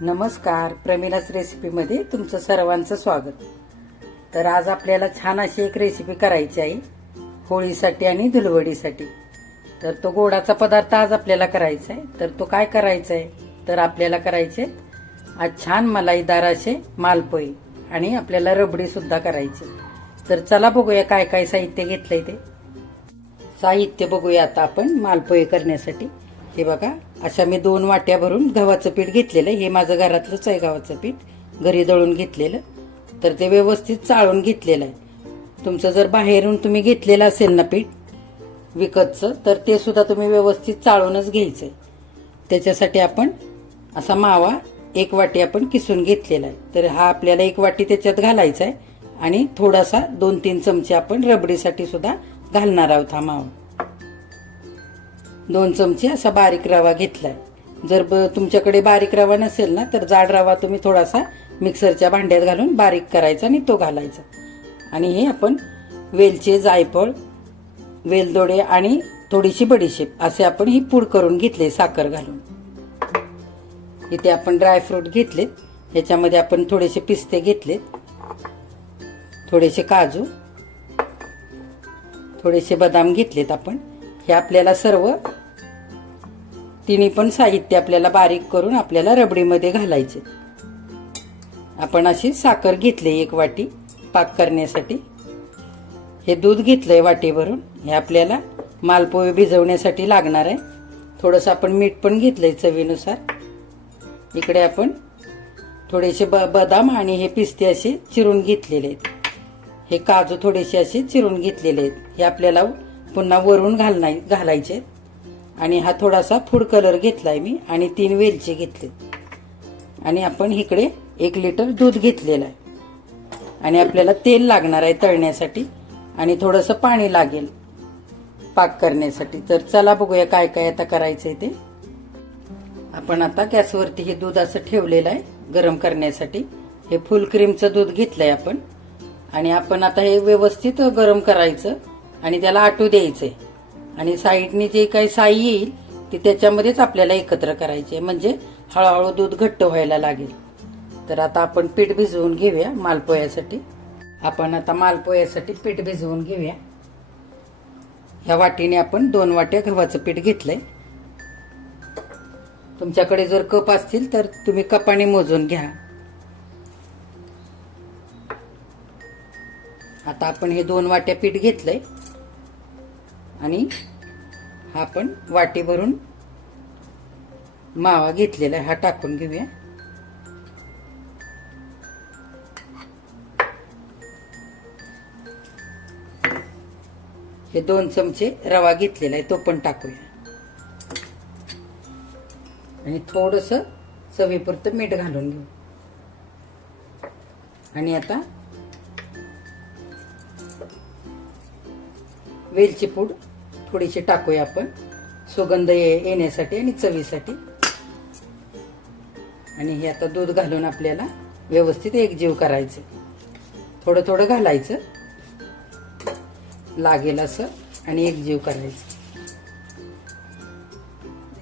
नमस्कार. प्रमिलाच रेसिपीमध्ये तुमचं सर्वांचं स्वागत. तर आज आपल्याला छान अशी एक रेसिपी करायची आहे. होळीसाठी आणि धुलवडीसाठी. तर तो गोडाचा पदार्थ आज आपल्याला करायचा आहे. तर तो काय करायचा आहे? तर आपल्याला करायचे आज छान मलाईदार असे मालपोई आणि आपल्याला रबडी सुद्धा करायची. तर चला बघूया काय काय साहित्य घेतलंय ते. साहित्य बघूया आता आपण मालपोहे करण्यासाठी. हे बघा अशा मी दोन वाट्या भरून गव्हाचं पीठ घेतलेलं हे माझं घरातलंच आहे गव्हाचं पीठ. घरी दळून घेतलेलं. तर ते व्यवस्थित चाळून घेतलेलं आहे. तुमचं जर बाहेरून तुम्ही घेतलेलं असेल ना पीठ विकतचं तर ते सुद्धा तुम्ही व्यवस्थित चाळूनच घ्यायचं आहे त्याच्यासाठी आपण असा मावा एक वाटी आपण किसून घेतलेला आहे. तर हा आपल्याला एक वाटी त्याच्यात घालायचा आहे आणि थोडासा दोन तीन चमचे आपण रबडीसाठी सुद्धा घालणार आहोत हा मावा. दोन चमचे असा बारीक रवा घेतलाय. जर ब- तुमच्याकडे बारीक रवा नसेल ना तर जाड रवा तुम्ही थोडासा मिक्सरच्या भांड्यात घालून बारीक करायचा आणि तो घालायचा. आणि हे आपण वेलचे जायफळ वेलदोडे आणि थोडीशी बडीशेप असे आपण ही पूड करून घेतले साखर घालून. इथे आपण ड्रायफ्रूट घेतलेत. ह्याच्यामध्ये आपण थोडेसे पिस्ते घेतलेत. थोडेसे काजू थोडेसे बदाम घेतलेत आपण. हे आपल्याला सर्व तिन्ही पण साहित्य आपल्याला बारीक करून आपल्याला रबडीमध्ये घालायचे. आपण अशी साखर घेतली एक वाटी पाक करण्यासाठी. हे दूध घेतलंय वाटीभरून हे आपल्याला मालपोहे भिजवण्यासाठी लागणार आहे. थोडंसं आपण मीठ पण घेतलंय चवीनुसार. इकडे आपण थोडेसे ब बदाम आणि हे पिस्ते असे चिरून घेतलेले आहेत. हे काजू थोडेसे असे चिरून घेतलेले आहेत. हे आपल्याला पुन्हा वरून घालणार घालायचे आहेत. आणि हा थोडासा फूड कलर घेतलाय मी आणि तीन वेलचे घेतले. आणि आपण इकडे एक लिटर दूध घेतलेलं आहे. आणि आपल्याला तेल लागणार आहे तळण्यासाठी आणि थोडंसं पाणी लागेल पाक करण्यासाठी. तर चला बघूया काय काय आता करायचंय ते. आपण आता गॅसवरती हे दूध असं ठेवलेलं आहे गरम करण्यासाठी. हे फुल क्रीमचं दूध घेतलंय आपण. आणि आपण आता हे व्यवस्थित गरम करायचं आणि त्याला आटू द्यायचंय. आणि साईडने जे काही साई येईल ती त्याच्यामध्येच आपल्याला एकत्र करायचे म्हणजे हळूहळू दूध घट्ट व्हायला लागेल. तर आता आपण पीठ भिजवून घेऊया मालपोह्यासाठी. आपण आता मालपोह्यासाठी पीठ भिजवून घेऊया. ह्या वाटीने आपण दोन वाट्या गव्हाचं पीठ घेतलंय. तुमच्याकडे जर कप असतील तर तुम्ही कपाने मोजून घ्या. आता आपण हे दोन वाट्या पीठ घेतलंय. आणि हा आपण वाटी भरून मावा घेतलेला आहे हा टाकून घेऊया. हे दोन चमचे रवा घेतलेला आहे तो पण टाकूया. आणि थोडस चवीपुरतं मीठ घालून घेऊ. आणि आता वेलची पूड थोडीशी टाकूया आपण. सुगंध ये- येण्यासाठी आणि चवीसाठी. आणि हे आता दूध घालून आपल्याला व्यवस्थित एकजीव करायचं. थोडं थोडं घालायचं. लागेल असं आणि एकजीव करायचं.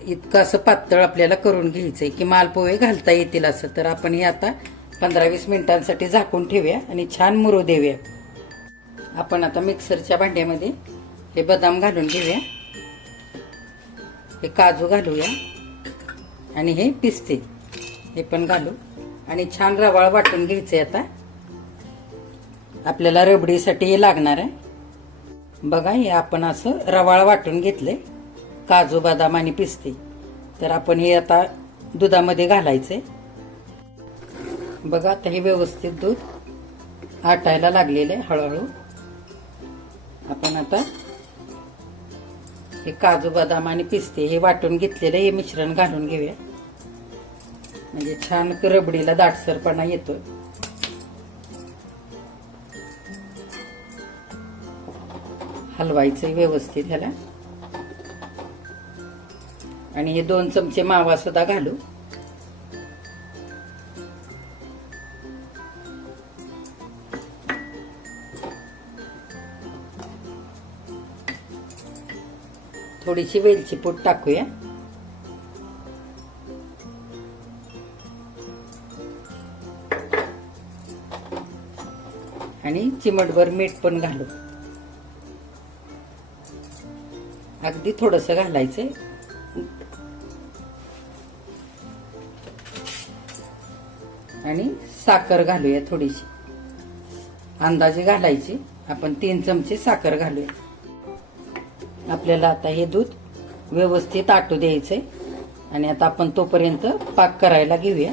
इतकं असं पातळ आपल्याला करून घ्यायचंय की मालपोहे घालता येतील असं. तर आपण हे आता पंधरा वीस मिनिटांसाठी झाकून ठेवूया आणि छान मुरू देऊया. आपण आता मिक्सरच्या भांड्यामध्ये हे बदाम घालून घेऊया. हे काजू घालूया. आणि हे पिस्ते. हे पण घालू. आणि छान रवाळ वाटून घ्यायचंय आता. आपल्याला रबडीसाठी हे लागणार आहे. बघा हे आपण असं रवाळ वाटून घेतले काजू बदाम आणि पिस्ते. तर आपण हे आता दुधामध्ये घालायचे बघा आता हे व्यवस्थित दूध आटायला लागलेलं आहे हळूहळू. आपण आता हे काजू बदाम आणि पिस्ते हे वाटून घेतलेलं हे मिश्रण घालून घेऊया. म्हणजे छान रबडीला दाटसरपणा येतोय. हलवायचं व्यवस्थित ह्याला. आणि हे दोन चमचे मावा सुद्धा घालू. थोडीशी वेलची पूड टाकूया. आणि चिमटभर मीठ पण घालू. अगदी थोडस घालायचं आणि साखर घालूया थोडीशी. अंदाजे घालायची. आपण तीन चमचे साखर घालूया. आपल्याला आता हे दूध व्यवस्थित आटू द्यायचंय. आणि आता आपण तोपर्यंत पाक करायला घेऊया.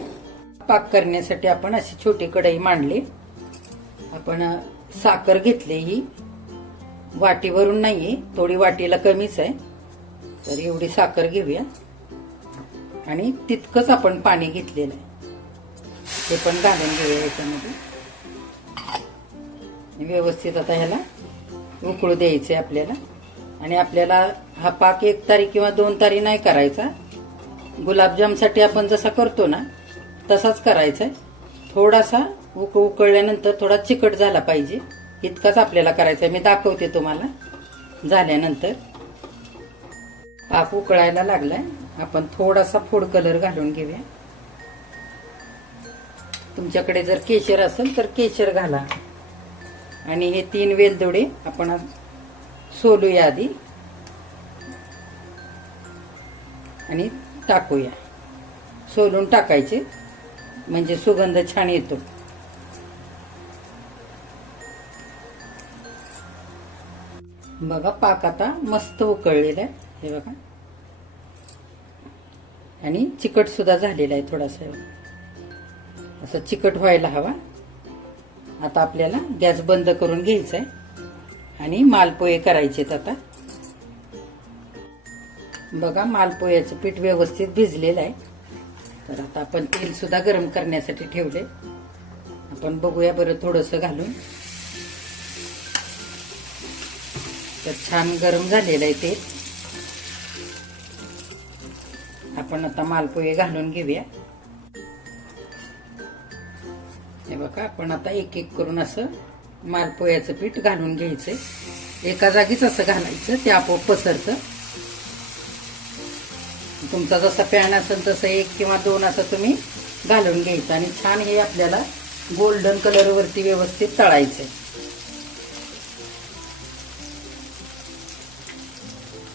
पाक करण्यासाठी आपण अशी छोटी कढई मांडली. आपण साखर घेतली ही. वाटीवरून नाहीये थोडी वाटीला कमीच आहे. तर एवढी साखर घेऊया. आणि तितकंच आपण पाणी घेतलेलं आहे. ते पण घालून घेऊया याच्यामध्ये. व्यवस्थित आता ह्याला उकळू द्यायचे आपल्याला. आणि आपल्याला हा पाक एक तारी किंवा दोन तारी नाही करायचा. गुलाबजामसाठी आपण जसा करतो ना तसाच करायचा आहे थोडासा उक उकळल्यानंतर थोडा चिकट झाला पाहिजे. इतकाच आपल्याला करायचा आहे मी दाखवते तुम्हाला. झाल्यानंतर पाक उकळायला लागलाय. आपण थोडासा फूड कलर घालून घेऊया. तुमच्याकडे जर केशर असेल तर केशर घाला. आणि हे तीन वेलदोडे आपण सोलूया आधी. आणि टाकूया. सोलून टाकायचे. म्हणजे सुगंध छान येतो. बघा पाक आता मस्त उकळलेला आहे. हे बघा. आणि चिकट सुद्धा झालेला आहे थोडासा. असं चिकट व्हायला हवा. आता आपल्याला गॅस बंद करून घ्यायचा आहे. आणि मालपोहे करायचेत आता. बघा मालपोह्याचं पीठ व्यवस्थित भिजलेलं आहे. तर आता आपण तेल सुद्धा गरम करण्यासाठी ठेवले आपण बघूया बरं थोडंसं घालून. तर छान गरम झालेलं आहे ते आपण आता मालपोहे घालून घेऊया. हे बघा आपण आता एक एक करून असं मालपोह्याचं पीठ घालून घ्यायचंय. एका जागीच असं घालायचं ते आपोआप पसरतं. तुमचा जसा पॅन असेल तसं एक किंवा दोन असं तुम्ही घालून घ्यायचं आणि छान हे आपल्याला गोल्डन कलरवरती व्यवस्थित तळायचंय.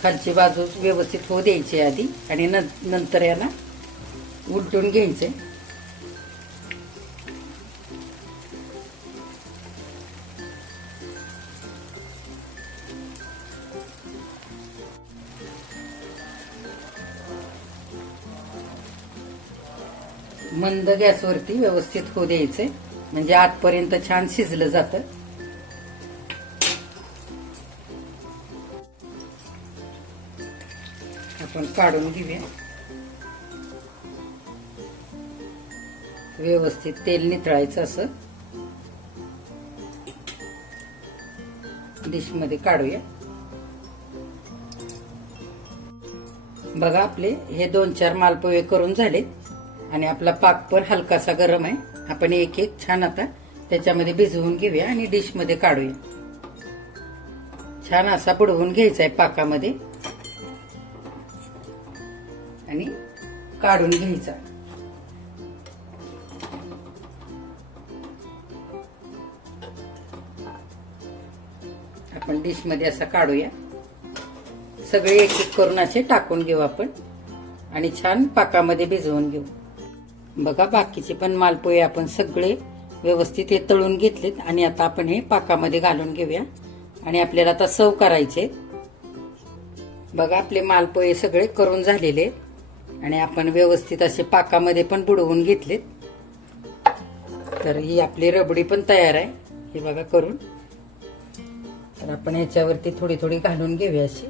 खालची बाजू व्यवस्थित होऊ द्यायची आधी आणि नंतर याला उलटून घ्यायचंय. मंद गॅसवरती व्यवस्थित होऊ द्यायचंय म्हणजे आतपर्यंत छान शिजलं जातं. आपण काढून घेऊया. व्यवस्थित तेल नितळायचं असं. डिशमध्ये काढूया. बघा आपले हे दोन चार मालपोहे करून झालेत. आणि आपला पाक पण हलकासा गरम आहे. आपण एक एक छान आता त्याच्यामध्ये भिजवून घेऊया आणि डिशमध्ये काढूया. छान असा बुडवून घ्यायचा आहे पाकामध्ये. आणि काढून घ्यायचा. आपण डिशमध्ये असा काढूया. सगळे एक एक करून असे टाकून घेऊ आपण. आणि छान पाकामध्ये भिजवून घेऊ. बघा बाकीचे पण मालपोहे आपण सगळे व्यवस्थित हे तळून घेतलेत आणि आता आपण हे पाकामध्ये घालून घेऊया. आणि आपल्याला आता सर्व करायचे बघा आपले मालपोहे सगळे करून झालेले आहेत. आणि आपण व्यवस्थित असे पाकामध्ये पण बुडवून घेतलेत. तर ही आपली रबडी पण तयार आहे. हे बघा करून. तर आपण याच्यावरती थोडी थोडी घालून घेऊया अशी.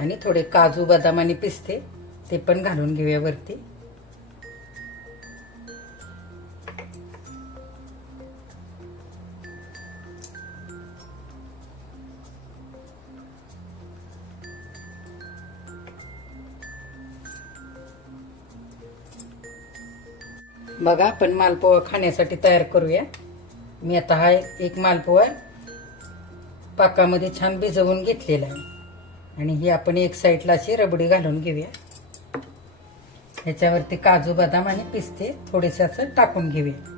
आणि थोडे काजू बदाम आणि पिस्ते ते पण घालून घेऊया वरती. बघा आपण मालपोहा खाण्यासाठी तयार करूया. मी आता हा एक मालपोहा पाकामध्ये छान भिजवून घेतलेला आहे. आणि ही आपण एक साईडला अशी रबडी घालून घेऊया. ह्याच्यावरती काजू बदाम आणि पिस्ते थोडेसे असं टाकून घेऊया.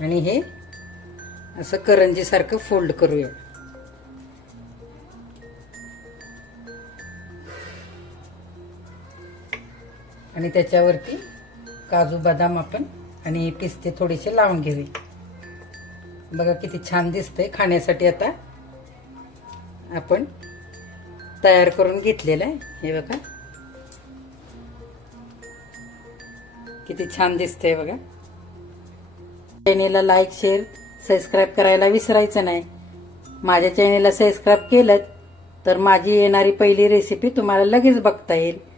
आणि हे असं करंजीसारखं फोल्ड करूया. आणि त्याच्यावरती काजू बदाम आपण आणि पिस्ते थोडेसे लावून घेऊया. बघा किती छान दिसतंय खाण्यासाठी आता. आपण तयार करून घेतलेलं आहे. हे बघा. किती छान दिसतंय बघा. चॅनेलला लाईक शेअर सबस्क्राईब करायला विसरायचं नाही. माझ्या चॅनेलला सबस्क्राईब केलं तर माझी येणारी पहिली रेसिपी तुम्हाला लगेच बघता येईल.